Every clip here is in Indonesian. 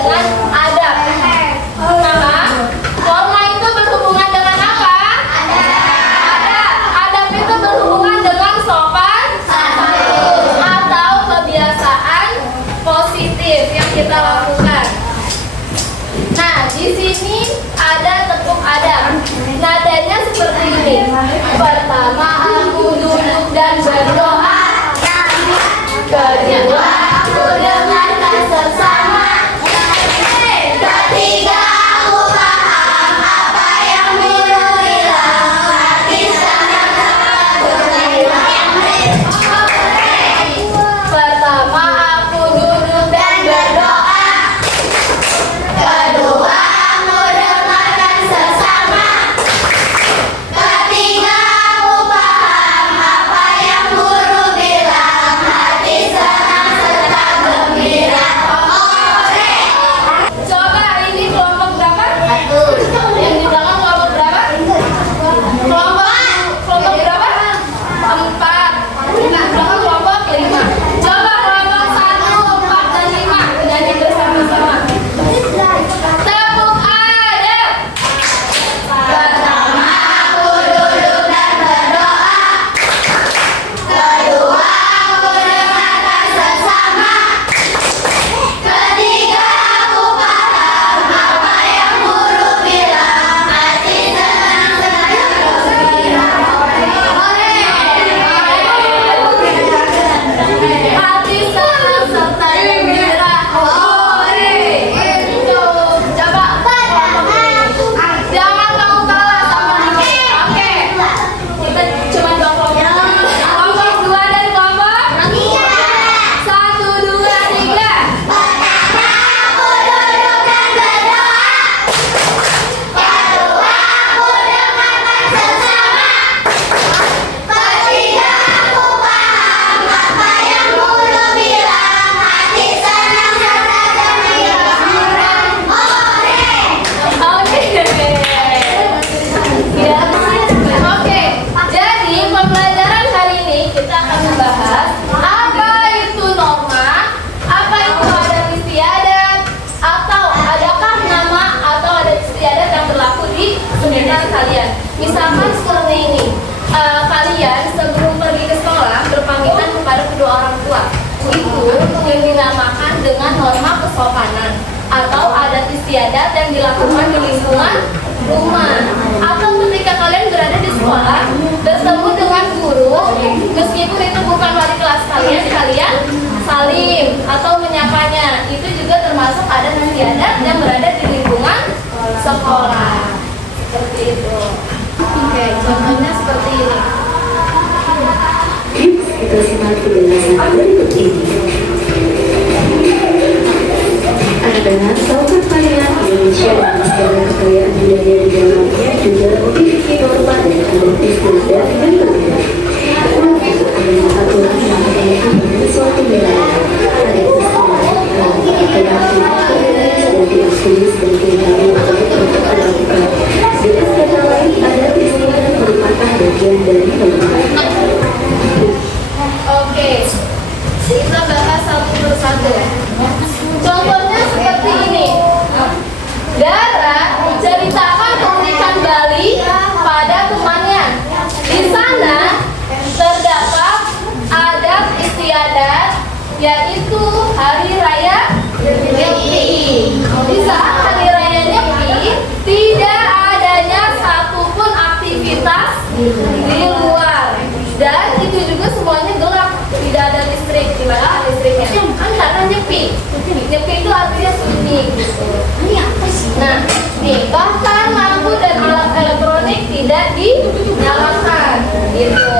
dengan adab. Nah, norma itu berhubungan dengan apa? Adab. Adab itu berhubungan dengan sopan atau kebiasaan positif yang kita lakukan. Nah, di sini ada tepuk adab. Nadanya seperti ini. Pertama, aku duduk dan berdoa. Kedua, aku dengarkan sesama. Ketiga, aku paham apa yang guru bilang. Hati senang serta gembira. Pertama, aku duduk dan berdoa. Kedua, aku dengarkan sesama. Ketiga, aku paham apa yang guru bilang. Hati senang serta gembira. Coba ini kelompok berapa? Satu. Yang di belakang kelompok berapa? Kelompok berapa? Empat. Nah, belakang kelompok 5. Coba kelompok 1, 4, dan 5 nyanyi bersama-sama. Tepuk adab. Pertama, aku duduk dan berdoa. Kedua, aku dengarkan sesama. Ketiga, aku paham apa yang guru bilang. Hati senang serta gembira. Hati senang serta gembira. Coba jangan mau kalah sama ini. Oke. Kita cuma 2 kelompok. Kelompok 2 dan kelompok 1, 2, 3. Pertama, aku duduk dan berdoa. Kedua, aku dengarkan sesama. Ketiga, aku paham apa yang guru bilang. Hati senang serta gembira. Oke, jadi pembelajaran hari ini kita akan membahas apa itu norma, apa itu adat istiadat, atau adakah nama atau adat istiadat yang berlaku di sekitar kalian. Misalkan seperti ini, kalian sebelum pergi ke sekolah berpamitan kepada kedua orang tua. Itu yang dinamakan dengan norma kesopanan atau adat istiadat yang dilakukan di lingkungan rumah. Atau ketika kalian berada di sekolah bertemu dengan guru, meskipun itu bukan wali kelas kalian, kalian salim atau menyapanya. Itu juga termasuk adat istiadat yang berada di lingkungan sekolah. Seperti itu. Oke, contohnya seperti ini. Kita simak penjelasan berikut ini. Anak-anak, tahukah kalian Indonesia dan segala kekayaan budaya di dalamnya juga memiliki norma dan adat istiadat yang berbeda. Namun, adanya aturan yang berkaitan dengan suatu wilayah, adat istiadat yang terdapat dan diakui sebagai hal yang wajib untuk dilakukan. Dengan kata lain, adat istiadat merupakan bagian dari norma. Oke, kita bahas satu persatu. Contohnya seperti ini. Dara ceritakan keunikan Bali pada temannya. Di sana terdapat adat istiadat, yaitu Hari Raya Nyepi. Di saat Hari Raya Nyepi, tidak adanya satupun aktivitas di luar. Dan itu juga semuanya gelap, tidak ada listrik, tidak ada listriknya. Kan karena nyepi. Nyepi itu artinya sunyi gitu. Nah, nih bahkan lampu dan alat elektronik tidak dinyalakan gitu.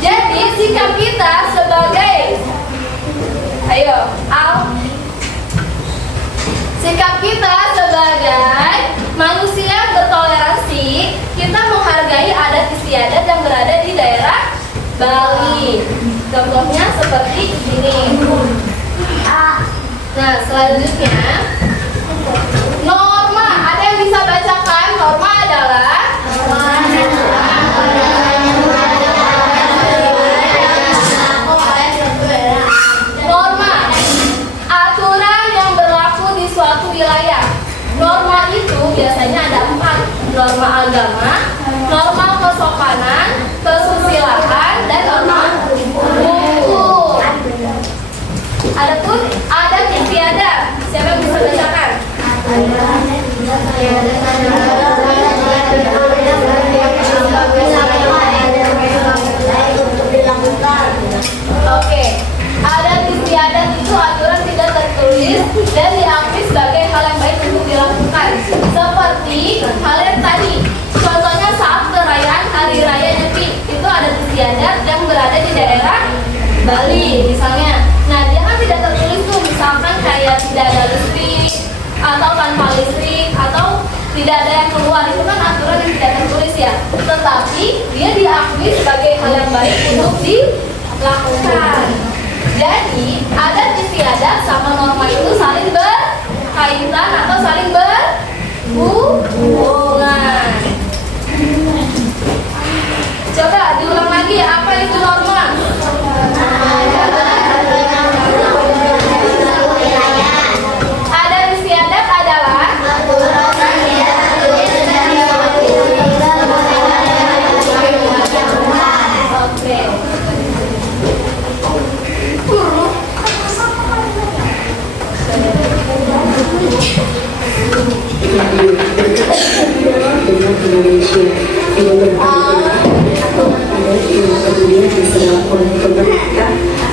Jadi sikap kita sebagai sikap kita sebagai manusia bertoleransi, kita menghargai adat istiadat yang berada di daerah Bali. Contohnya seperti ini. Nah, selanjutnya norma. Ada yang bisa bacakan? Norma adalah norma, aturan yang berlaku di suatu wilayah. Norma itu biasanya ada 4: norma agama, norma kesopanan, kesusilaan, dan norma hukum. Adapun adat istiadat, siapa yang bisa bacakan? Oke, adat istiadat itu aturan tidak tertulis dan diakui sebagai hal yang baik untuk dilakukan. Seperti hal yang tadi, contohnya saat perayaan Hari Raya Nyepi, itu adat istiadat yang berada di daerah Bali misalnya. Nah, dia kan tidak tertulis tuh, misalkan kayak tidak ada listrik, atau tanpa listrik, atau tidak ada yang keluar. Itu kan aturan yang tidak tertulis ya. Tetapi dia diakui sebagai hal yang baik untuk dilakukan. Jadi adat istiadat sama norma itu saling berkaitan atau saling berhubungan. Coba diulang lagi, apa itu norma? Adat istiadat adalah dengan Indonesia yang berkaitan atau adat yang kemudian diserap oleh pemerintah.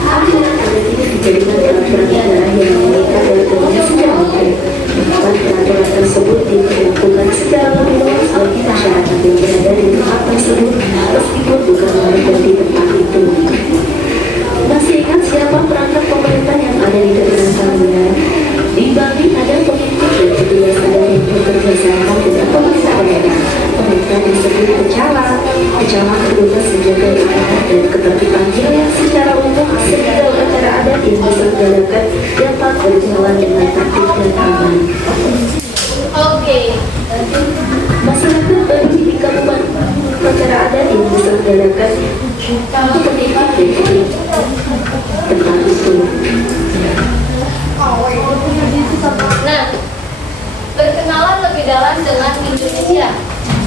Aturan adat ini dijadikan peraturan daerah yang mengikat dan tertulis secara konkret. Bahkan peraturan tersebut diberlakukan secara luas bagi masyarakat yang berada di tempat tersebut meskipun bukan warga di tempat itu. Masih ingat siapa perangkat pemerintah yang ada di daerah Sambia? Di Bali ada pemimpin dan petugas adat yang bekerja sama dengan pemerintah daerah. Mereka disebut pecalang. Pecalang bertugas menjaga keamanan dan ketertiban wilayah secara umum sehingga upacara adat yang diselenggarakan dapat berjalan dengan tertib dan aman. Oke. Masyarakat Bali di Kabupaten upacara adat yang diselenggarakan seperti itu tentang itu. Nah, berkenalan lebih dalam dengan Indonesia.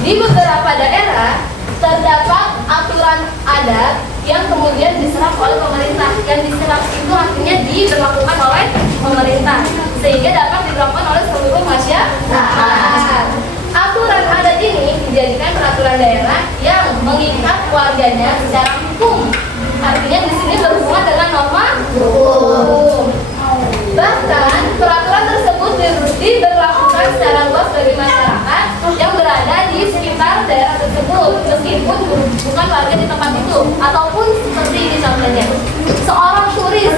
Di beberapa daerah terdapat aturan adat yang kemudian diserap oleh pemerintah. Yang diserap itu artinya diberlakukan oleh pemerintah sehingga dapat diberlakukan oleh seluruh masyarakat. Aturan adat ini dijadikan peraturan daerah yang mengikat warganya secara hukum. Artinya di sini berhubungan dengan norma hukum. Bahkan peraturan tersebut diberlakukan secara luas bagi masyarakat yang berada di sekitar daerah tersebut meskipun bukan warga di tempat itu. Ataupun seperti ini contohnya, seorang turis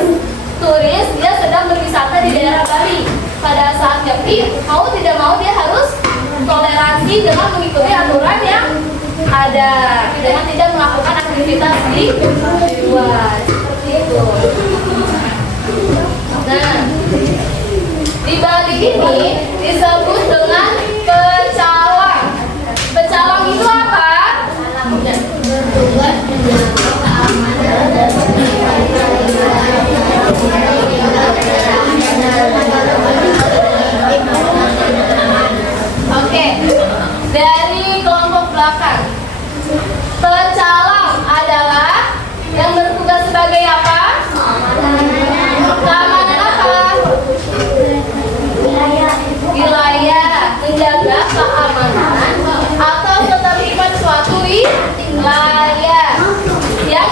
dia sedang berwisata di daerah Bali. Pada saat Nyepi, mau tidak mau dia harus toleransi dengan mengikuti aturan yang ada dengan tidak melakukan aktivitas di luar seperti itu. Nah, di Bali ini disebut dengan pecalang. Pecalang itu apa? Bertugas menjaga keamanan dan Oke, dari kelompok belakang. Pecalang adalah yang bertugas sebagai apa? Keamanan apa? Wilayah, menjaga keamanan atau ketertiban suatu wilayah yang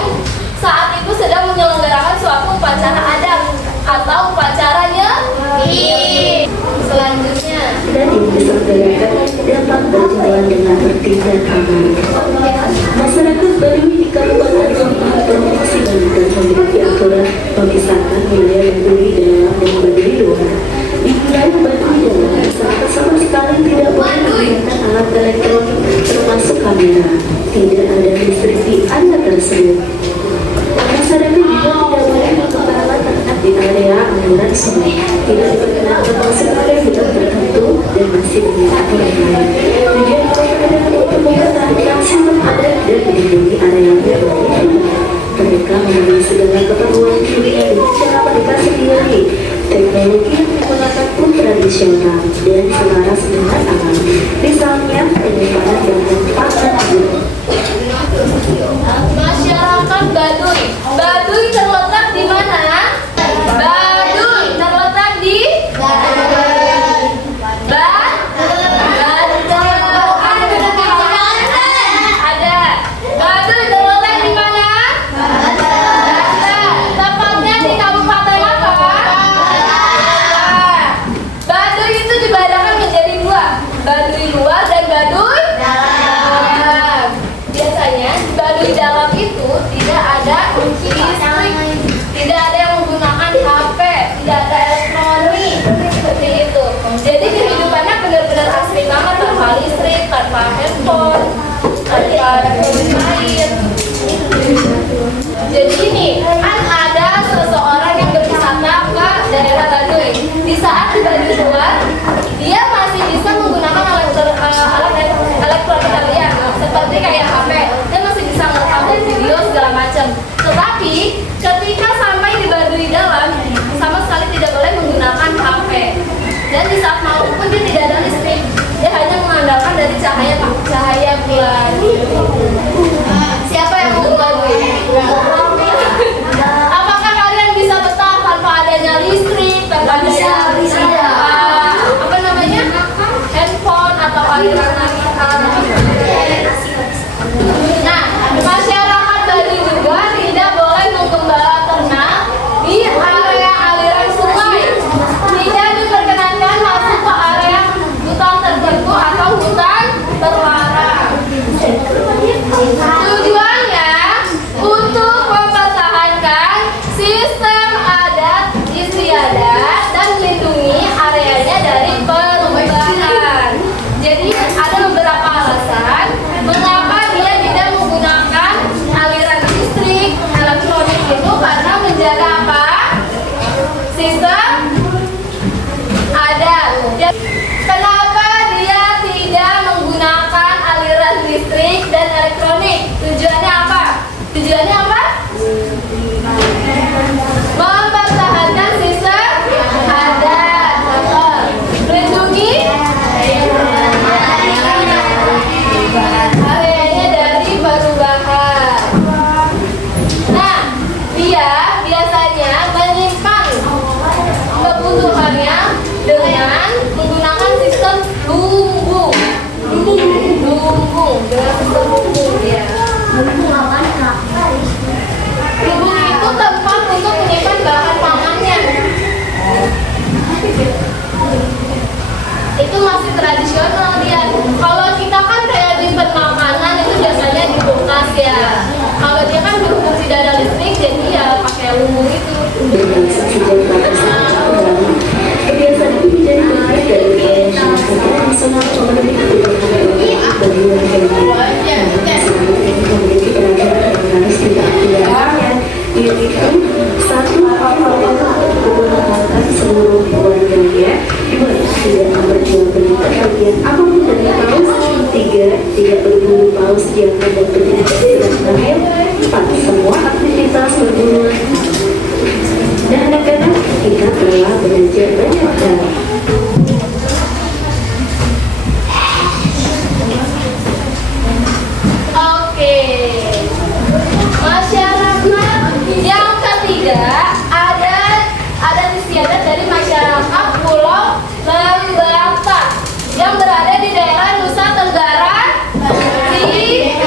saat itu sedang menyelenggarakan suatu upacara adat atau upacara Nyepi. Selanjutnya, dan yang diselenggarakan dapat berjalan dengan tertib dan aman. Masyarakat Bali di Kabupaten Rempang Provinsi Banten memiliki aturan memisahkan wilayah Baduy dalam dan Baduy luar. Di wilayah Baduy dalam, masyarakat sama sekali tidak boleh menggunakan alat elektronik termasuk kamera. Tidak ada listrik di area tersebut. Masyarakat juga tidak boleh melakukan alat ternak di area aliran sungai. Tidak diperkenankan masuk area hutan tertentu dan masih banyak aturan lain. Tujuan masyarakat untuk mempertahankan sistem adat dan melindungi area Bali. Mereka memiliki segala keperluan dunia dengan cara mereka sendiri. Teknologi yang digunakan pun tradisional. nasional dan selaras dengan alam. Misalnya penyimpanan yang merupakan Masyarakat Baduy. Baduy terletak di mana? Baduy terletak di ada. Baduy terletak di mana? Tepatnya di Kabupaten apa? Baduy itu dibedakan menjadi dua, Baduy luar dan Baduy dalam. Biasanya di Baduy dalam itu tidak ada listrik, tidak ada yang menggunakan HP, tidak ada elektronik seperti itu. Jadi kehidupannya benar-benar asri banget, tanpa listrik, tanpa handphone, tanpa elektronik lain. Jadi ini kan ada seseorang yang berwisata ke daerah Baduy. Di saat di Baduy luar, dia masih bisa menggunakan alat elektronik kalian seperti kayak HP. Dia masih bisa merekam video segala macam. Tetapi ketika sampai di Baduy dalam, sama sekali tidak boleh menggunakan HP. Dan di saat malam pun dia tidak ada listrik. Dia hanya mengandalkan dari cahaya bulan. Siapa yang mau ke Baduy? Apakah kalian bisa betah tanpa adanya listrik, tanpa adanya apa namanya, handphone atau aliran Nah, masyarakat Baduy juga tidak boleh menggembala ternak di area aliran sungai. Tidak diperkenankan masuk ke area hutan tertentu atau hutan terlarang. Tujuannya untuk mempertahankan sistem adat istiadat dan melindungi areanya dari perubahan. Jadi ada beberapa alasan mengapa dia tidak menggunakan aliran listrik, elektronik itu karena menjaga apa? Sistem adat. Kenapa dia tidak menggunakan aliran listrik dan elektronik? Tujuannya apa? Tujuannya apa? Mempertahankan sistem adat. Melindungi areanya dari perubahan. Nah, dia biasanya menyimpan kebutuhannya dengan menggunakan sistem lumbung. Lumbung dengan sistem lumbung ya. Lumbung itu tempat untuk menyimpan bahan pangannya. Itu masih tradisional dia. Kalau kita kan kayak nyimpen makanan itu biasanya di kulkas ya. Kalau dia kan berhubung tidak ada listrik, jadi ya pakai lumbung itu. dengan sejak kebiasaan itu menjadi bagian dari budaya masyarakat nasional memenuhi kebutuhan bagi warga memiliki penampilan yang harus tidak dilakukannya, yaitu satu memperkenalkan seluruh warganya, dua tidak memperjualbelikan bagian apapun dari paus, tiga tidak berburu paus yang membentuknya tidak terakhir, empat semua aktivitas berburu. Dan anak-anak kita telah belajar banyak hal. Oke. Masyarakat yang ketiga ada istiadat dari masyarakat Pulau Lembata yang berada di daerah Nusa Tenggara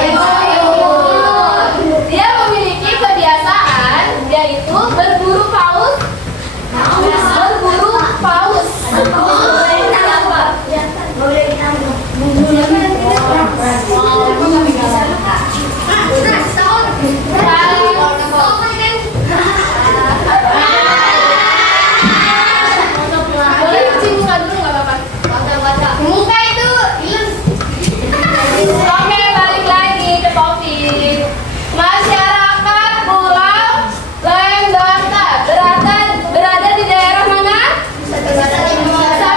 Timur. Dia memiliki kebiasaan yaitu berburu paus. Berburu paus. Boleh cuci muka dulu nggak apa-apa? Muka itu ilus. Oke, balik lagi ke topik. Masyarakat Pulau Lembata berada di daerah mana? Nusa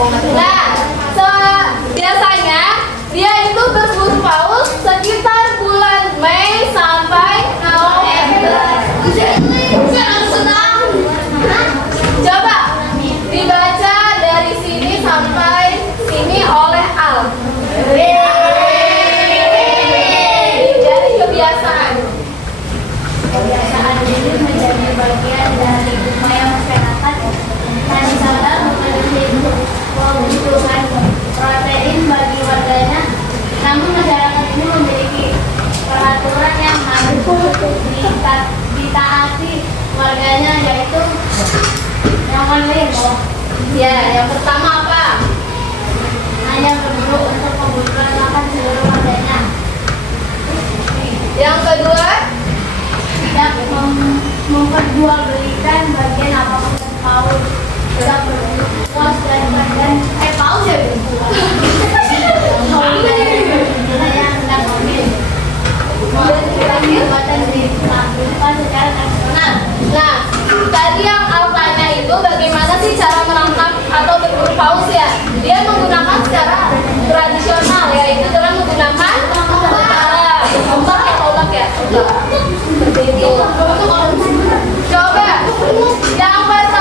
Nah, biasanya dia itu berburu paus sekitar bulan Mei sampai November. Coba dibaca dari sini sampai sini oleh Al. Jadi kebiasaan. Kebiasaan ini menjadi bagian dari upaya masyarakat tani sadar membutuhkan protein bagi warganya. Namun masyarakat ini memiliki peraturan yang harus ditaati warganya, yaitu yang kelima. Ya, yang pertama apa? Hanya berburu untuk kebutuhan makan seluruh warganya. Yang kedua, Tidak memperjualbelikan bagian apapun dari paus. Tidak berburu puas dan paus ya saya hendak mobil. Perbuatan dilakukan secara nasional. nah tadi yang Al tanya itu bagaimana sih cara menangkap atau berburu paus ya? Dia menggunakan secara tradisional, yaitu dengan menggunakan tombak ya. Seperti itu. Coba yang pertama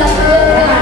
satu.